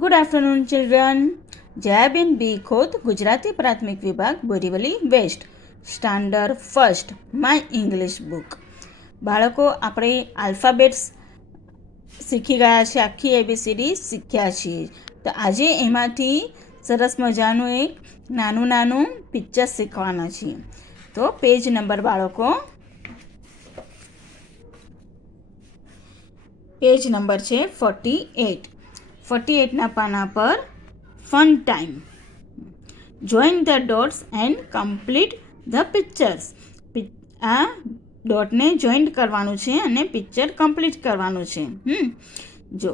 Good afternoon children. Jayaben B Khot, Gujarati પ્રાથમિક વિભાગ, Borivali west, standard first, my English book. બાળકો, આપણે આલ્ફાબેટ્સ શીખી ગયા છે, આખી એબીસીડી શીખ્યા છીએ. તો આજે એમાંથી સરસ મજાનું એક નાનું પિક્ચર શીખવાના છીએ. તો પેજ નંબર બાળકો, પેજ નંબર છે 48. 48ના પાના પર fun time. Join the dots and complete the pictures. આ ડોટને જોઈન્ટ કરવાનું છે અને પિક્ચર કમ્પ્લીટ કરવાનું છે. જો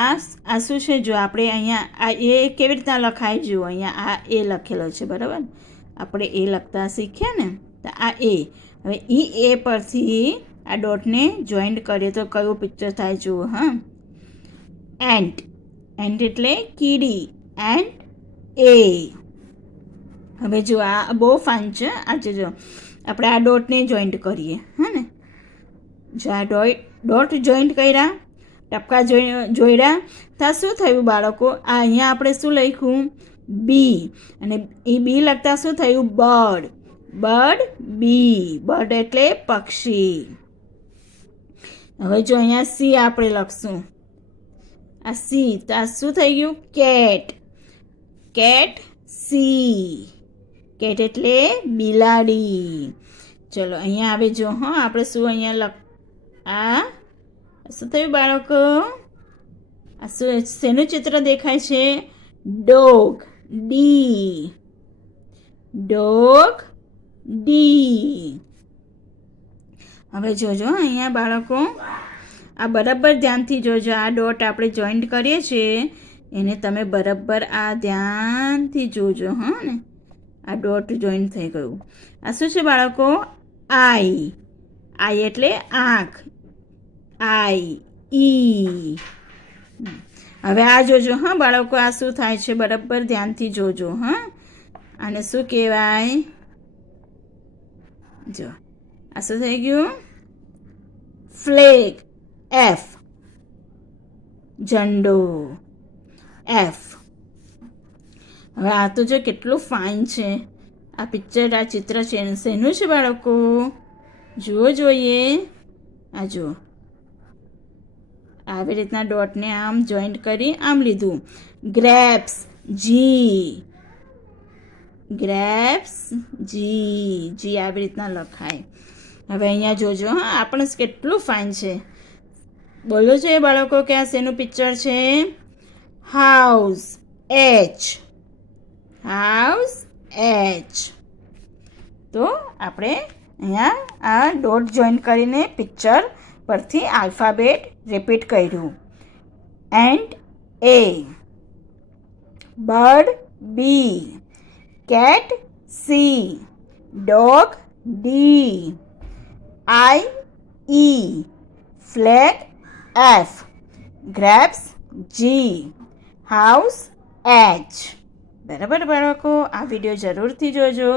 આ શું છે, જો આપણે અહીંયા આ એ કેવી રીતના લખાય, જુઓ અહીંયા આ એ લખેલો છે, બરાબર. આપણે એ લખતા શીખ્યા ને, તો આ એ. હવે એ પરથી આ ડોટને જોઈન્ટ કરીએ તો કયું પિક્ચર થાય, જુઓ. એન્ટ. એન્ટ એટલે કીડી. એન્ટ એ. હવે જો આ બહુ ફાઇન છે. આજે જો આપણે આ ડોટને જોઈન્ટ કરીએ, ને જો આ ડોટ જોઈન્ટ કર્યા, ટપકા જોડ્યા, તો શું થયું બાળકો? આ અહીંયા આપણે શું લખ્યું? બી. અને એ બી લખતા શું થયું? બર્ડ. બર્ડ બી. બર્ડ એટલે પક્ષી. હવે જો અહીંયા સી આપણે લખશું, આ સી, તો આ શું થઈ ગયું? કેટ. Cat C. કેટ એટલે બિલાડી. ચલો અહીંયા આવે જો, આપણે શું અહીંયા આ શું થયું બાળકો? આ શું, શેનું ચિત્ર દેખાય છે? ડોગ. ડી. Dog D. હવે જોજો અહીંયા બાળકો, આ બરાબર ધ્યાનથી જોજો. આ ડોટ આપણે જોઈન્ટ કરીએ છીએ, એને તમે બરાબર આ ધ્યાનથી જોજો. ને આ ડોટ જોઈન્ટ થઈ ગયું. આ શું છે બાળકો? આઈ. આઈ એટલે આંખ. આઈ ઈ. હવે આ જોજો બાળકો, આ શું થાય છે, બરાબર ધ્યાનથી જોજો. આને શું કહેવાય? જો આ શું થઈ ગયું? ફ્લેગ. એફ. ઝંડો. એફ. હવે આ તો જો કેટલું ફાઇન છે આ પિક્ચર, આ ચિત્ર છે. શેનું છે બાળકો? જુઓ જોઈએ. આ જુઓ, આવી રીતના ડોટને આમ જોઈન્ટ કરી આમ લીધું. ગ્રેપ્સ. જી. ગ્રેપ્સ જી. જી આવી રીતના લખાય. હવે અહીંયા જોજો, આપણે કેટલું ફાઇન છે. બોલો છો બાળકો કે આ શેનું પિક્ચર છે? હાઉસ. એચ. House H. તો આપણે અહીંયા આ ડોટ જોઈન્ટ કરીને પિક્ચર પરથી આલ્ફાબેટ રિપીટ કર્યું. Ant A. Bird B. Cat C. Dog D. Eye E. Flag F. Grapes G. House H. બરાબર બાળકો, આ વિડીયો જરૂરથી જોજો,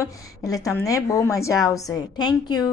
એટલે તમને બહુ મજા આવશે. Thank you.